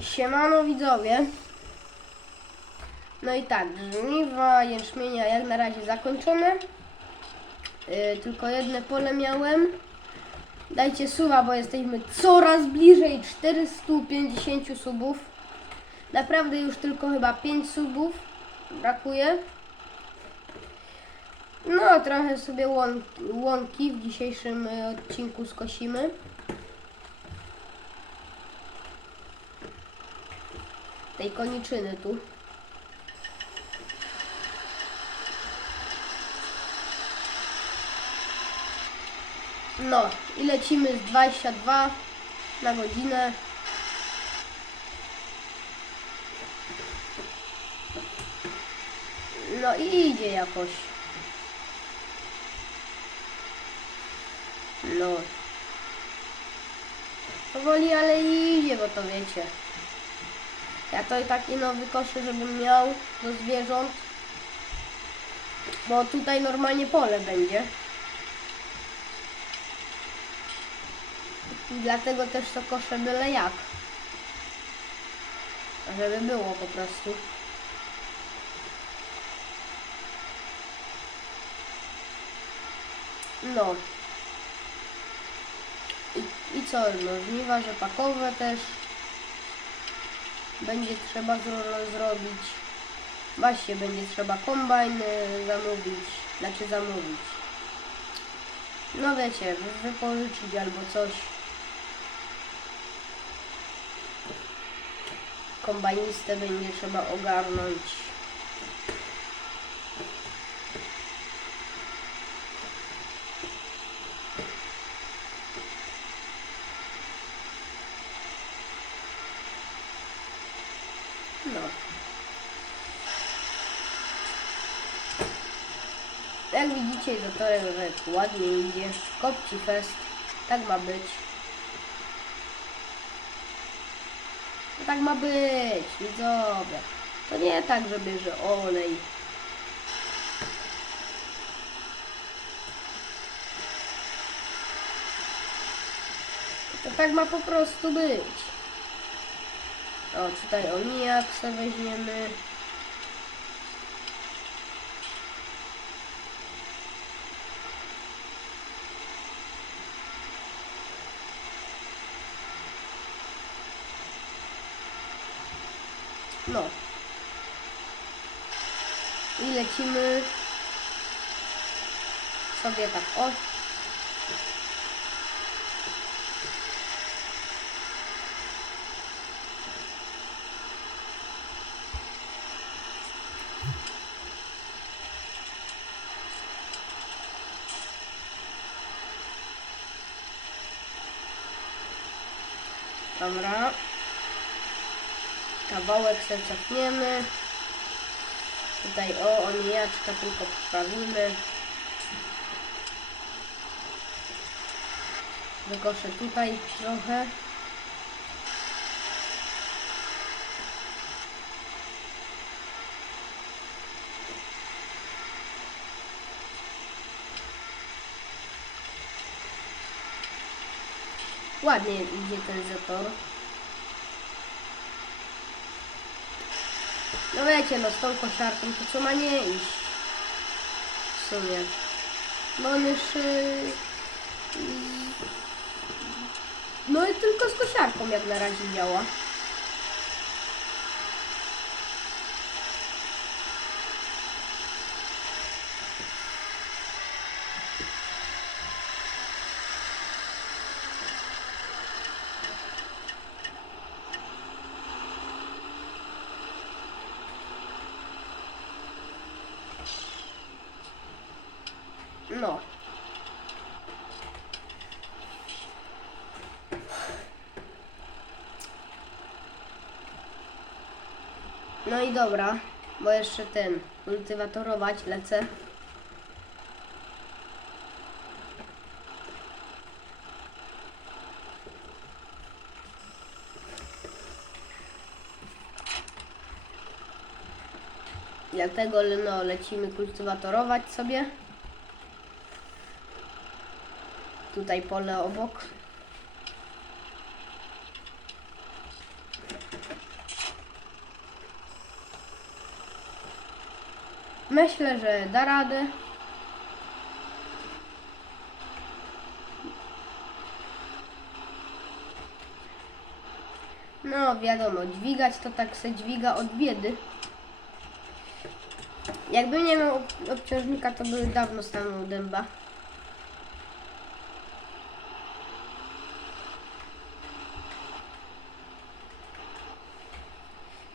Siemano widzowie. No i tak, żniwa jęczmienia jak na razie zakończone. Yy, tylko jedne pole miałem. Dajcie suba, bo jesteśmy coraz bliżej 450 subów. Naprawdę już tylko chyba 5 subów brakuje. No, trochę sobie łąki, łąki w dzisiejszym y, odcinku skosimy. Tej koniczyny tu. No, i lecimy z 22 na godzinę. No i idzie jakoś. No. Powoli, ale idzie, bo to wiecie. Ja to i taki nowy koszy, żebym miał do zwierząt. Bo tutaj normalnie pole będzie. I dlatego też to koszę byle jak. Żeby było po prostu. No. I, I co, no żniwa rzepakowe też będzie trzeba zro- zrobić. Właśnie będzie trzeba kombajn y, zamówić, znaczy zamówić. No wiecie, wy- wypożyczyć albo coś. Kombajnistę będzie trzeba ogarnąć. No. Jak widzicie, zatorek ładnie idzie. Kopci fest. Tak ma być. No tak ma być, widzowie. To nie tak, że olej. To tak ma po prostu być. O, tutaj omijak sobie weźmiemy. No. I lecimy sobie tak o. Dobra. Kawałek sobie cofniemy. Tutaj o, onijaczka tylko poprawimy. Wykoszę tutaj trochę. Ładnie idzie ten zator. No wiecie, no z tą kosiarką to co ma nie iść. W sumie. Bo on już... Yy, no i tylko z kosiarką jak na razie działa. No. No i dobra, bo jeszcze ten, kultywatorować lecę. Dlatego no, lecimy kultywatorować sobie. Tutaj pole obok. Myślę, że da radę. No wiadomo, dźwigać to tak se dźwiga od biedy. Jakby nie miał ob- obciążnika, to by dawno stanął dęba.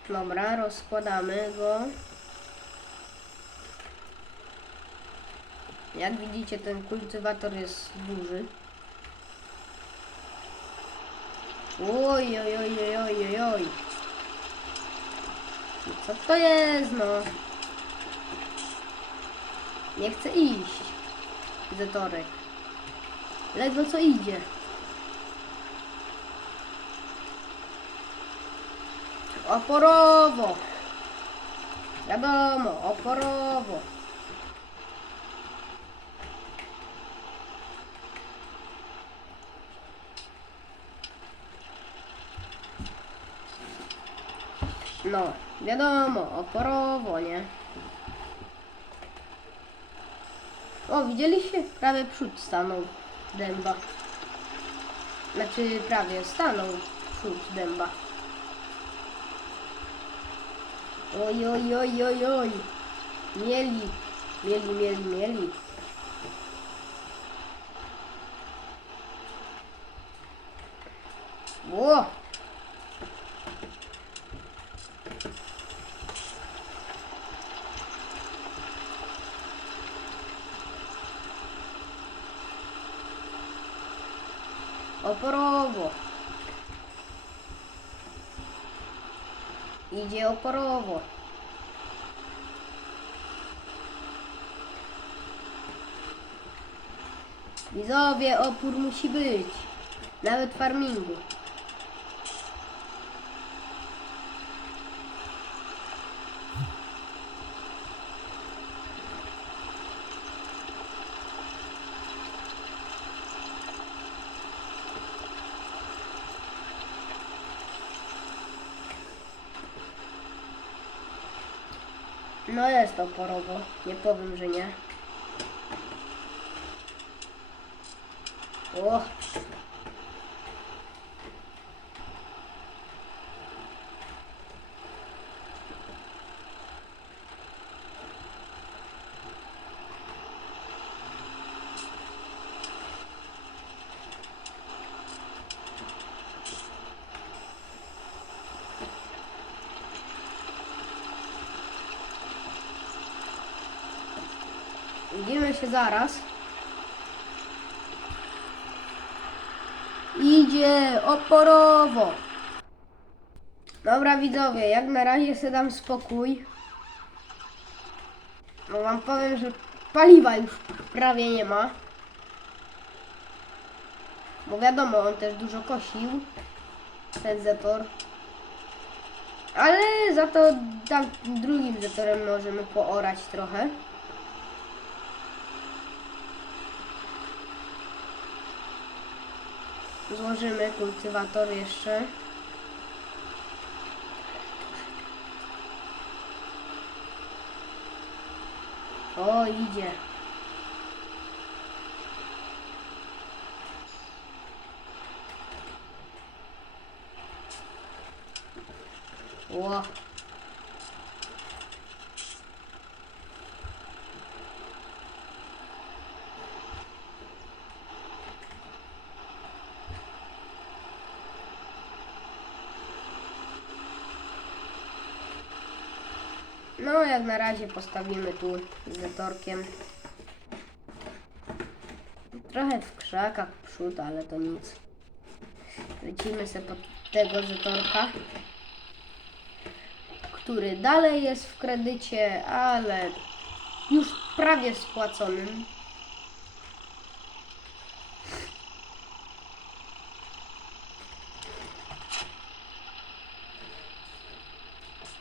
Dobra, rozkładamy go. Jak widzicie, ten kultywator jest duży. Oj, oj, oj, oj, oj, oj, oj. Co to jest, no? Nie chcę iść. Zetorek. Ledwo co idzie. Oporowo. Wiadomo, oporowo. No, wiadomo, oporowo, nie? O, widzieliście? Prawie przód stanął dęba. Znaczy, prawie stanął przód dęba. Oj, oj, oj, oj, oj. Mieli, mieli, mieli, mieli. Ło! Oporowo. Idzie oporowo. Widzowie, opór musi być. Nawet farmingu. No jest oporowo. Nie powiem, że nie. O! Się zaraz. Idzie oporowo. Dobra widzowie, jak na razie sobie dam spokój. No wam powiem, że paliwa już prawie nie ma. Bo wiadomo, on też dużo kosił. Ten zetor. Ale za to tam drugim zetorem możemy poorać trochę. Złożymy kultywator jeszcze. O, idzie. Ło. No, jak na razie postawimy tu z zetorkiem. Trochę w krzakach przód, ale to nic. Lecimy sobie pod tego zetorka, który dalej jest w kredycie, ale już prawie spłaconym.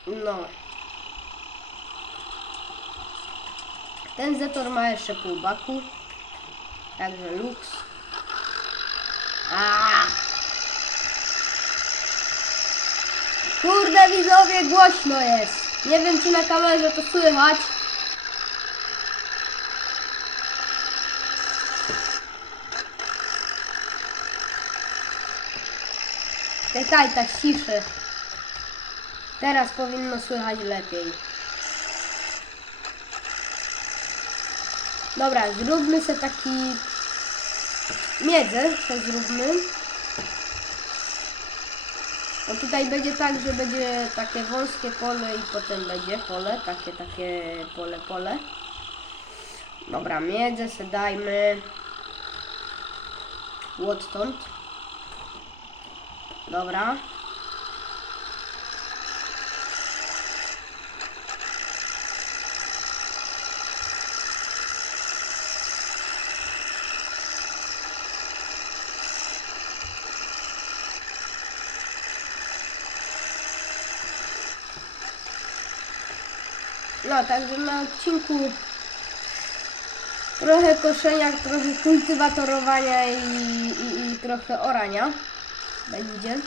No. Ten Zetor ma jeszcze pół baku. Także luks. Kurde widzowie, głośno jest. Nie wiem czy na kamerze to słychać. Czekaj, tak ciszy. Teraz powinno słychać lepiej. Dobra, zróbmy sobie taki miedzę, se zróbmy. No tutaj będzie tak, że będzie takie wąskie pole i potem będzie pole, takie, takie pole, pole. Dobra, miedzę se dajmy. Odtąd. Dobra. No, także na odcinku trochę koszenia, trochę kultywatorowania i, i, i trochę orania będzie.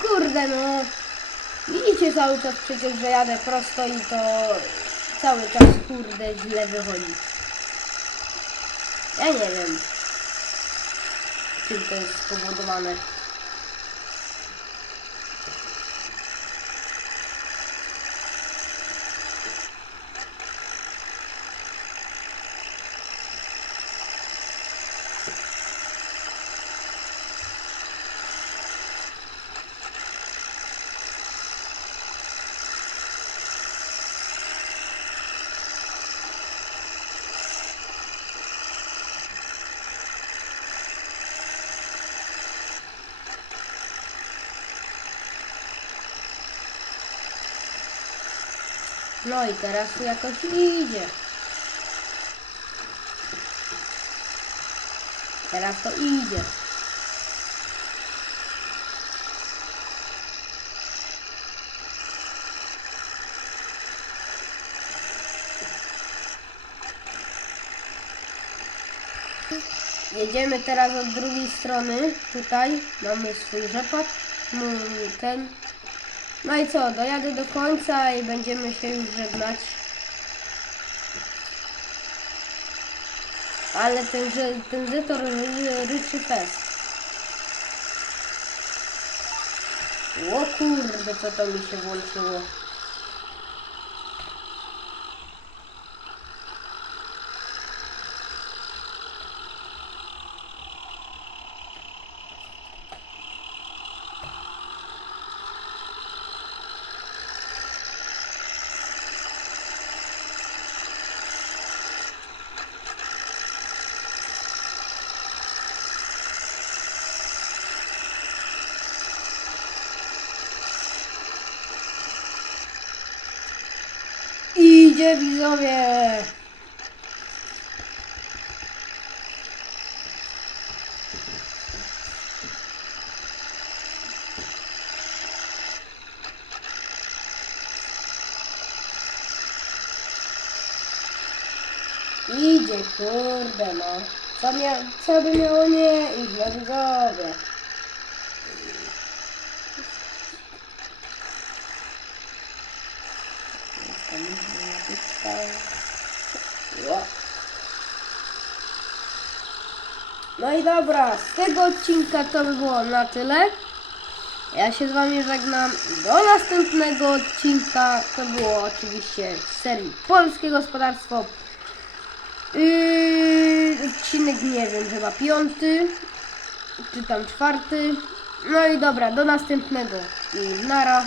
Kurde no. Widzicie cały czas przecież, że jadę prosto i to cały czas kurde źle wychodzi. Ja nie wiem. Czym to jest spowodowane. No i teraz jakoś idzie. Teraz to idzie. Jedziemy teraz od drugiej strony. Tutaj mamy swój rzepak. Ten. No i co, dojadę do końca i będziemy się już żegnać. Ale ten, ten zetor ry- ryczy fest. O kurde, co to mi się włączyło. Idzie widzowie! Idzie, kurde no. Co, mia co by miało nie iść, no widzowie? Ło. No i dobra, z tego odcinka to by było na tyle. Ja się z wami żegnam. Do następnego odcinka. To było oczywiście z serii Polskie Gospodarstwo. Yy, odcinek nie wiem, chyba piąty, czy tam czwarty. No i dobra, do następnego. I nara.